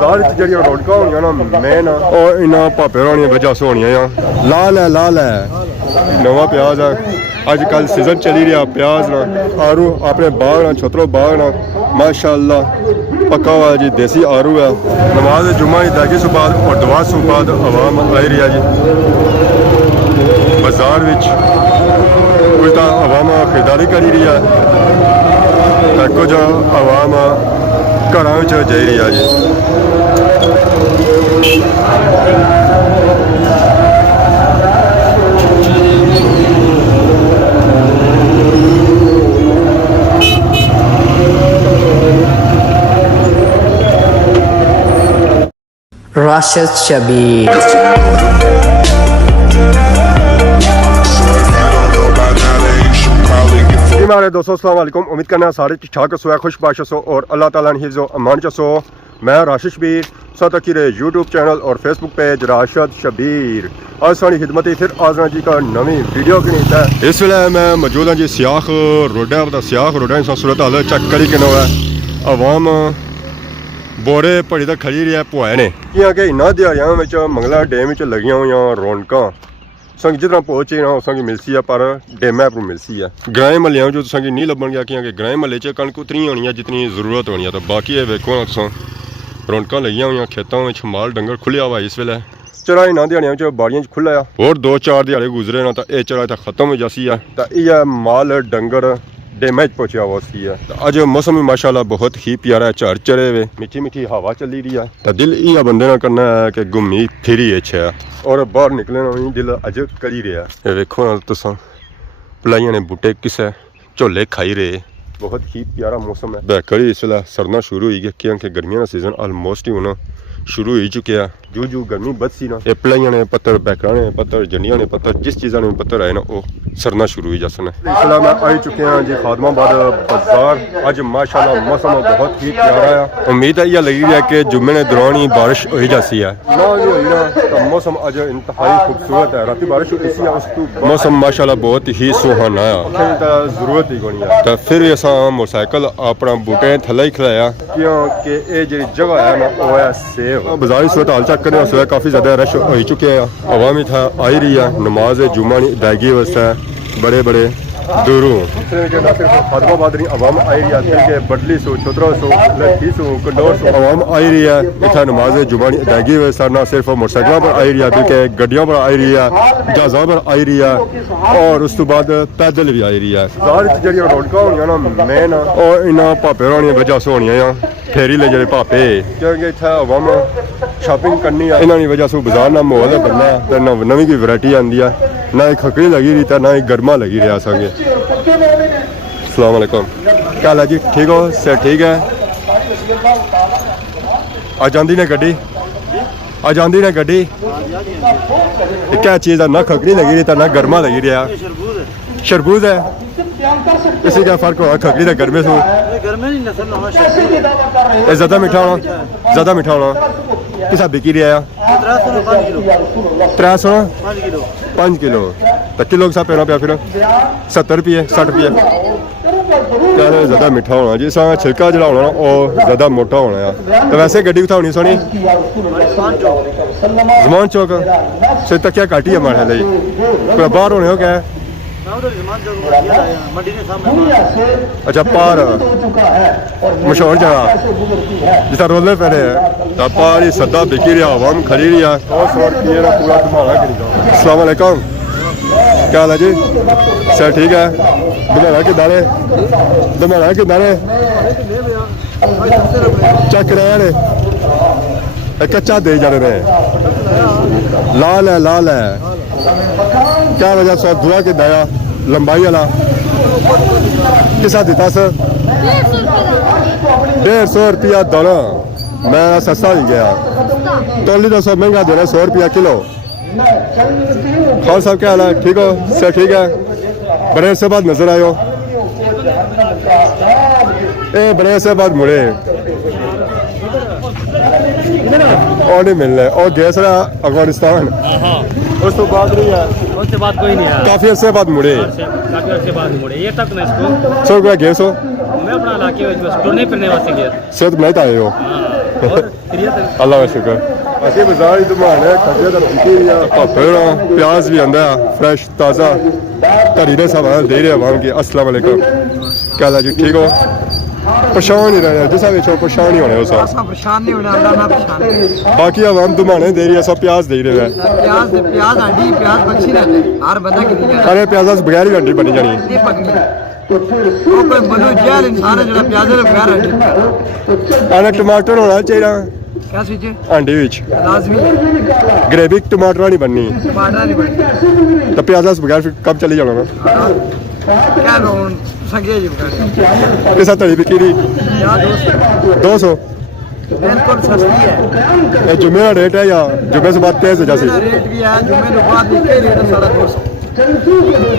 ਦਾਲ ਚ ਜਿਹੜੀਆਂ ਰੌਣਕਾਂ ਹੋਣੀਆਂ ਨਾ ਮੇਨ ਉਹ ਇਹਨਾਂ ਭਾਪੇ ਹੋਣੀਆਂ ਵਜ੍ਹਾ ਸੋਹਣੀਆਂ ਆ। ਲਾਲ ਹੈ ਨਵਾਂ ਪਿਆਜ਼ ਆ। ਅੱਜ ਕੱਲ सीजन चली रहा प्याज ना आरू अपने बाग ना छतरो बाग ना माशाअल्लाह पक्का हुआ जी देसी आरू है। नमाज जुम्मा की दागी से बाद और दुआ से बाद आवाम आई रही है जी बाजार विच कुछ तो आवाम खरीदारी करी रही है कुछ आवाम घर जा रही है जी। Rashid Shabir हमारे दोस्तों अस्सलाम वालेकुम। उम्मीद करना है सारे ठीक ठाक सो खुश बाश सो और अल्लाह ताला ने हिफ्ज़ो अमान चसो। मैं राशिद शबीर साथ अकीरे यूट्यूब चैनल और फेसबुक पेज राशिद शबीर आज सारी खिदमत फिर आजना जी का नवी वीडियो की नीत है। इस वे मैं मौजूद हाँ जी सियाख रोडा सियाख रोडा सूरत हाल चेक करी कि आवाम बोरे भड़ी तक खड़ी रही है पुआए ने कि इन्होंने दिहाड़ियों में मंगला डैम लगिया हुई रौनक संग जितना पहुंचे ना उस मिलसी है पर डेमै पर मिलसी है। ग्राएं महल्लों जो तुसा नहीं लभन गया क्योंकि ग्राएं महल्ले च कणक उतनी होनी है जितनी जरूरत होनी है। तो बाकी ये वेखो ना तुसा रौनक लगिया हुई खेतों में माल डंगर खुलिया हुआ इस वेले चरा इन्होंने दिहाड़ियों बाड़ियों खुला और 2-4 दिहाड़े गुजरे ना तो यह चरा इतना खत्म हो जासी है। तो यह माल डंगर डेमेज पहुंचा हुआ सी है। तो अज मौसम भी माशाल्लाह बहुत ही प्यारा है झड़ चढ़े हुए मीठी मीठी हवा चली रही है। तो दिल यह बंदे ना करना है कि घूमी फिरी है और बाहर निकले ना दिल अज करी रहा है। वेखो ना तुसा पलाइया ने बूटे किसे झोले खाई रहे बहुत ही प्यारा मौसम है। बैकड़ी इस वेले सरना शुरू हुई गई क्योंकि गर्मियों का सीजन ऑलमोस्ट ही होना शुरू हो चुके हैं। जो जो गर्मी बदसी ना ये पलाइया ने पत्थर बैकड़ा ने पत्थर जंडिया ने पत्थर जिस चीज़ा ने पत्थर आए ना वो सरना शुरू हुई जसन इसलिए मैं आई चुके हैं जी खादमाबाद बाजार। अज माशाल्लाह मौसम बहुत ही प्यारा है। उम्मीद है यह लगी है कि जुम्मे ने दौरान ही बारिश हो जाती है ना भी हुई ना तो मौसम अज इंतहाई खूबसूरत है। रात बारिश हुई सी उसको मौसम माशाल्लाह बहुत ही सुहाना है जरूरत ही कोनी है। तो फिर असा मोटरसाइकिल अपना बूटे थले ही खलाया क्योंकि ये जी जगह है ना वो है सेव बाजार सूरत हाल चेक करें उस काफ़ी ज़्यादा रश हो चुके हैं। अवामी था आई रही है नमाज जुम्मा अदायगी वास्ते बड़े बड़े दूरों खादमाबाद अवाम आई रही है बडली सो छोतरा सो लठी सो कंडोर सो अवाम आई रही है इतना नमाज जुम्मा अदायगी वास्ते ना सिर्फ मोटरसाइकिलों पर आई रही है बल्कि गड्डियों पर आई रही है जहाज़ों पर आई रही है और उस तो बाद पैदल भी आई रही है। जी रौनक होनी ना मेन और इन्होंने भापे होनी वजह से होनी फेरी ले जे भापे क्योंकि इतना अवाम शॉपिंग करनी है इन्होंनी वजह से बाजार ना माहौल बनना तो ना नवी कोई वैरायटी आती है ना ही खकड़ी लगी रही था ना ही गर्मा लगी रहा संगे। अस्सलाम वालेकुम क्या हाल है जी ठीक हो सर ठीक है। आज आंदी ने गड्डी आज आंदी ने गड्डी क्या चीज़ है ना खकड़ी लगी रही था ना गर्मा लगी रहा शरबूज है इसी का फर्क होगा खकड़ी तो गर्मे से ज़्यादा मीठा होना किसा बिकी रहा है 300 5 किलो तो किलो के साथ पैना पाया फिर 70 रुपये 60 रुपये क्या ज़्यादा मीठा होना जिस छिलका जरा होना और ज़्यादा मोटा होना है। तो वैसे गड्डी कितना होनी सोनी जमान चौक से तक क्या काटी है हमारे लिए बाहर होने हो क्या है अच्छा पार मशहूर जगह जिस रोले पे है पार ही सदा बिकी रहा आवाम खड़ी रही है पूरा धमाना करी। अस्सलाम वालेकुम क्या हाल है जी सर ठीक है दमाना कि दाने चेक रहे कच्चा दे जा रहे लाल है क्या वजह से दुआ के दया लंबाई वाला किसा दिता सर 150 रुपया दाना मैं सस्ता ही गया तोली 200 महंगा दे रहा 100 रुपया किलो। और सब क्या हाल है ठीक हो सर ठीक है बड़े से बाद नजर आयो ए बड़े से बाद मुड़े और नहीं मिलने और गैस रहा अफगानिस्तान उस तो बाद नहीं है उससे बात कोई नहीं है काफी अरसे बाद मुड़े काफी अरसे बाद मुड़े ये तक मैं इसको 100 रुपया गए सो मैं अपना इलाके में टूरने फिरने वास्ते गया सर मैं आए हो अल्लाह का शुक्र बाकी बाजार ही दुमान है खजे दा बिकी या भापे ना प्याज भी आंदा है फ्रेश ताज़ा धरी दे सब दे रहे आवाम की अस्सलाम वालेकुम क्या हाल है जी ठीक हो परेशान ही रहे जिस वेचो परेशान ही होने हो सब परेशान नहीं होने अल्लाह ना परेशान बाकी आवाम दुमाने दे रही है सब प्याज दे रहे हैं प्याज आंटी प्याज बख्शी रहते हर बंदा की नहीं अरे प्याजा से बगैर ही अंडी बनी जानी पकड़ी ਉਹ ਕੋਈ ਬਨੂ ਜਹਿਲ ਇਨਸਾਨ ਹੈ ਜਿਹੜਾ ਪਿਆਜ਼ੇ ਦੇ ਬਗੈਰ ਹਟੇ ਆਣਾ ਟਮਾਟਰ ਹੋਣਾ ਚਾਹੀਦਾ ਕਿਆ ਸਵਿਚ ਆਂਡੇ ਵਿੱਚ ਲਾਜ਼ਮੀ ग्रेवी टमाटर नहीं बननी ਟਮਾਟਰ ਨਹੀਂ ਬਣੀ तो प्याजा से बगैर फिर कब चली जाना ना ਕਿਆ ਲੋਨ ਸੰਗੇ ਜੀ ਬਗੈਰ के साथ तड़ी बिकी रही ਯਾ ਦੋਸਤ 200 बिल्कुल सस्ती है ये जुम्मे का रेट है या जुम्मे से बात तेज है जैसे इसका रेट भी है जुम्मे के बाद इसके रेट है 250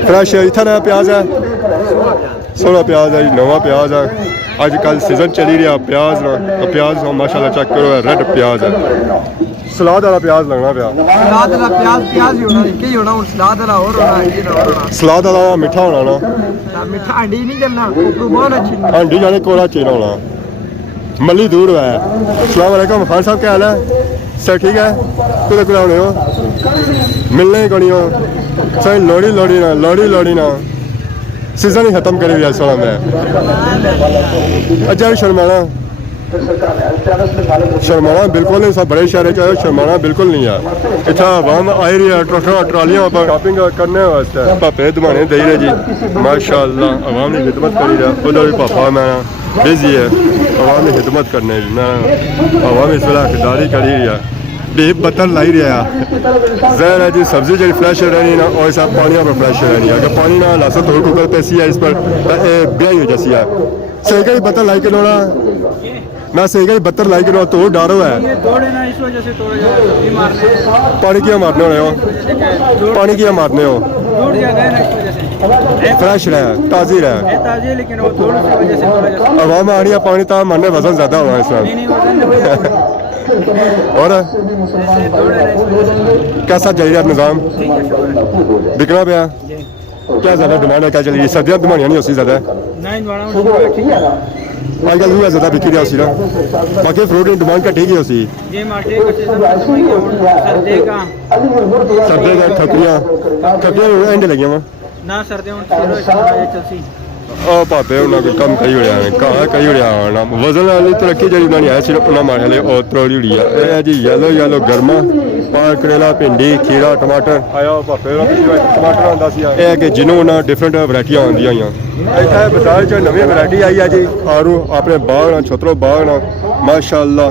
फ्रेश इतना नया प्याज है सोलह प्याज है नवा प्याज है अजकल सीजन चली रहा प्याज ना तो प्याज माशाल्लाह चेक करो रेड प्याज है सलाद वाला प्याज लगना पिया सलाद वाला प्याज ही होना नहीं ही होना और सलाद वाला और होना ये और होना सलाद वाला मीठा होना ना मीठा अंडी नहीं चलना ऊपर बहुत अच्छी अंडी जाने कोला चेना होना मली दूर है अस्सलाम वालेकुम खान साहब क्या हाल है सर ठीक है कुछ कुछ होने हो मिलने ही कोनी हो सही लोड़ी ना सीजन ही खत्म करी हुई है सोना में अच्छा शर्माना बिल्कुल नहीं सब बड़े शहर चाहे शर्माना बिल्कुल नहीं है इतना आवाम आई रही है ट्रकों ट्रालियों पर शॉपिंग करने वास्ते पापे दुमाने दे रहे जी माशाल्लाह आवाम ने खिदमत करी रहा उधर भी पापा मैं बिजी है आवाम ने खिदमत करने की मैं आवाम इस वेला खरीदारी करी रही है बेब बत्तर लाई रहा जहर है जी सब्जी जी फ्रेश रहनी ना और सब पानी पर फ्रेश रहनी है अगर पानी ना लासा थोड़ी कुकर पैसी है इस पर ब्याही हो जैसी है सही का बत्तर लाई के लोना मैं सही का बत्तर लाई के लोना तो डारो है पानी किया मारने हो पानी किया मारने हो फ्रेश रहे ताज़ी रहे आवाम आ रही है पानी था मारने वजन ज्यादा होना इसमें और कैसा चल रहा निज़ाम बिकना पाया क्या ज़्यादा डिमांड है क्या चल रही है सर्दियाँ डिमांडियाँ नहीं होती ज़्यादा आजकल हुआ ज़्यादा बिकी रहा उसी ना बाकी फ्रूट की डिमांड घटी ही उसी सर्दी का ठकरियाँ एंड लगी वहाँ ना सर्दियों पापे उन्हें कोई कम कई होया है कहाँ कई होया ना वजन वाली तरक्की जी उन्होंने है सिर्फ उन्हें मारे वाले और त्रोड़ी हुई है ये जी येलो गर्मा पार करेला भिंडी खीरा टमाटर आया पापे टमाटर आंदा सी ये कि जिन्होंने डिफरेंट वैरायटियां आंदियां हैं इतना बाजार च नवी वैरायटी आई है जी आरू अपने बाग ना छोतरो बाग ना माशाल्लाह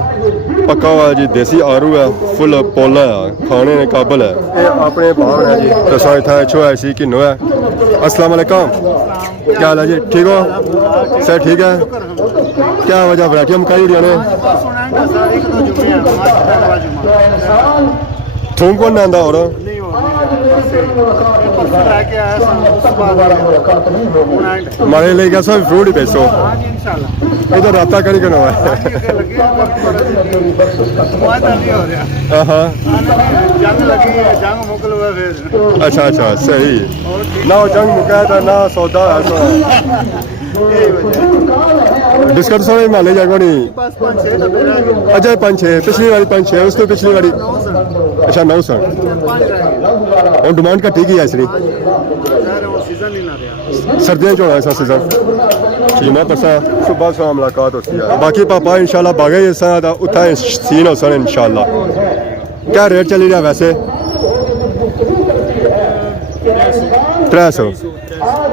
पक्का हुआ जी देसी आरू है फुल पोला है खाने ने काबल है ये अपने बाग है जी तो इतना अच्छो ऐसी कि नो है अस्सलाम वालेकुम क्या हाल है जी ठीक हो सर ठीक है क्या वजह वैरायटी हम कई ने थूम कौन आंदा और हमारे लिए क्या सब फ्रूट ही बेचो इधर राता करी करना है अच्छा अच्छा सही ना जंग मुका था ना सौदा है डिस्काउंट सारे माले जागो नहीं अच्छा 5-6 पिछली वाली 5-6 उसको पिछली वाली अच्छा 900 और डिमांड का ठीक ही है इसलिए सर्दियों होना ऐसा सीजन चीमा पसा सुबह शाम मुलाकात होती है बाकी पापा इंशाल्लाह बागे ऐसा उतना सीन हो सन इंशाल्लाह क्या रेट चली रहा वैसे 300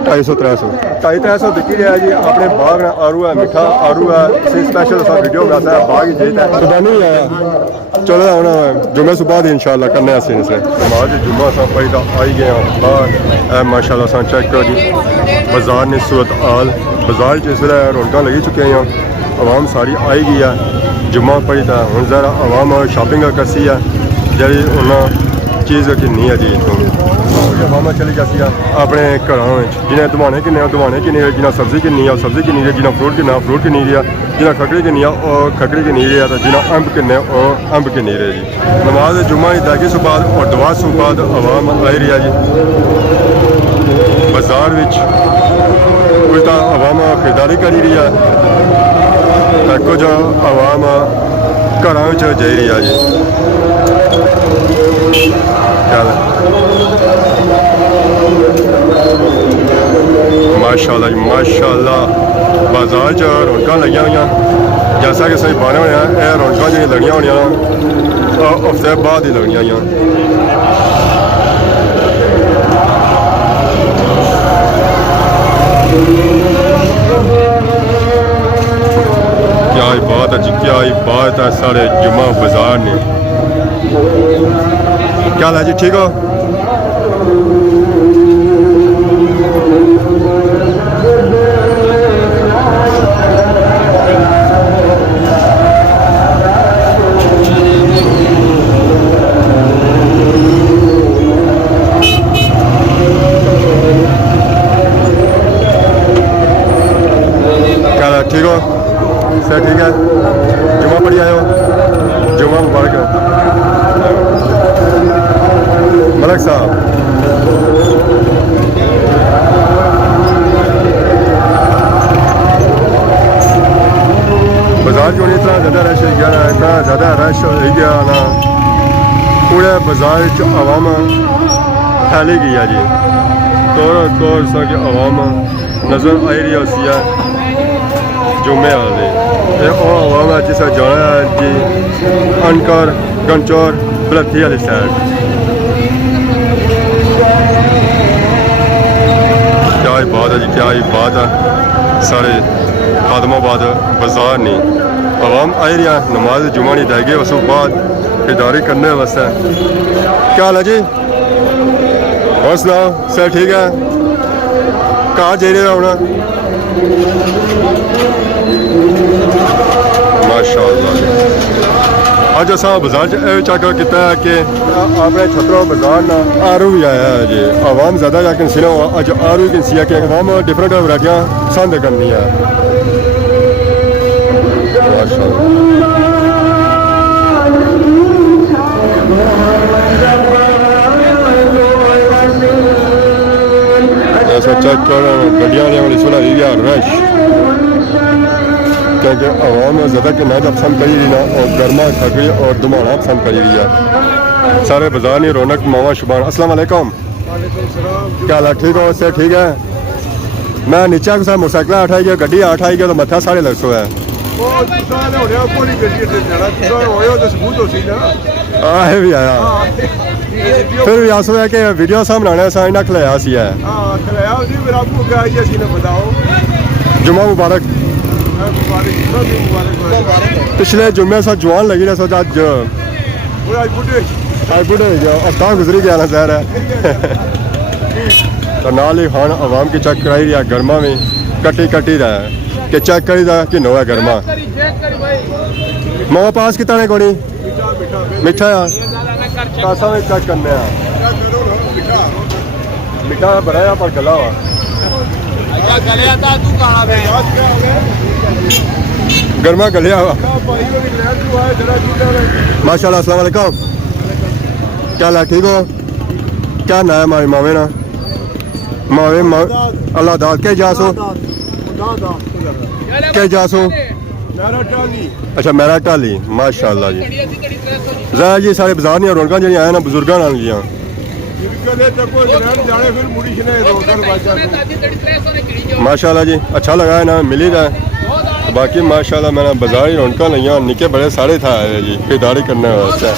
250 300 बिकी रहा है जी अपने बाग ना आरू है मिठा आरू है स्पेशल सा वीडियो बनाता है बाग ही जेता है पता नहीं आया चलो आना जुम्मे सुबह दी इंशाल्लाह करने हैं सीन से नमाज जुम्मा सा पैदा आई गए बाहर माशाल्लाह सा चेक करो जी बाजार ने सूरत आल बाजार जिस वे रौनक लगी चुके हैं आवाम सारी आई गई है जुम्मा पैदा हूँ जरा आवाम शॉपिंग करसी है जी उन्हें चीज़ किन्नी है जी इतों आवामा चली जाती है अपने घरों जिन्हें दमाने किन्ने जिन्हें सब्जी किन्नी है सब्जी किन्नी है जिन्हें फ्रूट किन्नी है जिन्हें खकड़ी किन्नी है और खकड़ी किन्नी है तो जिन्हें अम्ब किन्ने और अम्ब किन्नी रहे जी नमाज जुम्मा की दागी सु बाद और दुआ सु बाद आवाम आई रही है जी बाजार उल्टा आवाम खरीदारी करी रही है कुछ आवाम ਘਰਾਂ ਵਿੱਚ ਜਾਈ ਰਹੀ ਆ ਜੀ ਚੱਲ ਮਾਸ਼ਾਅੱਲਾ ਜੀ ਮਾਸ਼ਾਅੱਲਾ ਬਾਜ਼ਾਰ 'ਚ ਰੌਣਕਾਂ ਲੱਗੀਆਂ ਹੋਈਆਂ ਜੈਸਾ ਕਿ ਸਹੀ ਬਣੇ ਹੋਏ ਆ ਇਹ ਰੌਣਕਾਂ ਜਿਹੜੀਆਂ ਲੱਗੀਆਂ ਹੋਣੀਆਂ ਹਫ਼ਤੇ ਬਾਅਦ ਹੀ ਲੱਗਣੀਆਂ ਹੋਈਆਂ क्या ही बात है जी क्या ही बात है सारे जुमा बाजार ने क्या हाल है जी ठीक हो क्या हाल है ठीक हो सर ठीक है जुमा पढ़ी आयो जुमा मुबारक मलक साहब बाजार जो इतना ज़्यादा रश हो गया ना इतना ज़्यादा रश हो गया ना पूरे बाजार आवाम फैली गई है जी तौर सा कि आवाम नज़र आई रही होती है जुम्मे वाले ये आवाम है जिसे जाना है जी अनकर गंचौर बलथी वाली साइड क्या ही बात है जी क्या ही बात है सारे खादमाबाद बाजार ने आवाम आई रही है नमाज जुमा नहीं देगी उस बाद खरीदारी करने वास्ते क्या हाल है जी और सुनाओ सर ठीक है कहाँ जा रहे हो होना माशाअल्लाह अज अस बाजार चेक किया कि अपने छतरों बाजार ना आरू भी आया है जी आवाम ज़्यादा जाके सी ना अज आरू की सी है कि आवाम डिफरेंट वैरायटियाँ पसंद करनी है माशाअल्लाह ऐसा चेक कर गड्डियाँ वाली सुना दी गया रश क्योंकि आवाम ज़्यादा कि नाजा पसंद करी रही ना और गर्मा खगड़ी और धुमाना पसंद करी रही है सारे बाजार ने रौनक मामा शुबान अस्सलाम वालेकुम क्या हाल है ठीक हो से ठीक है मैं नीचे को मोटरसाइकिल उठाई गया गड्डी उठाई गया तो मत्था 350 है भी आया फिर भी आस है कि वीडियो सामने आने से इन्हें खिलाया सी है जुम्मा मुबारक पिछले जुम्मे से जवान लगी रहा सोचा अज बुढ़े अवतार गुजरी गया ना जहर है तो नाल ही खान आवाम की चेक कराई रहा गर्मा में कटी रहा है कि चेक करी दा कि नो है गर्मा मामा पास कितना ने कोनी मिठा है कासा में चेक करने मिठा बड़ा है पर गला हुआ गर्मा गलिया हुआ माशाल्लाह अस्सलाम वालेकुम क्या हाल है ठीक हो क्या ना है हमारे मावे ना मावे अल्लाह दाद के जासो के जासो अच्छा मेरा टाली माशाल्लाह जी जरा जी सारे बाजार नहीं रौनक जी आए ना बुजुर्गों नाल गया माशाल्लाह जी अच्छा लगा है ना मिली था बाकी माशाल्लाह मैंने बाजार ही रौनक नहीं निके बड़े सारे था जी खरीदारी करने वास्ते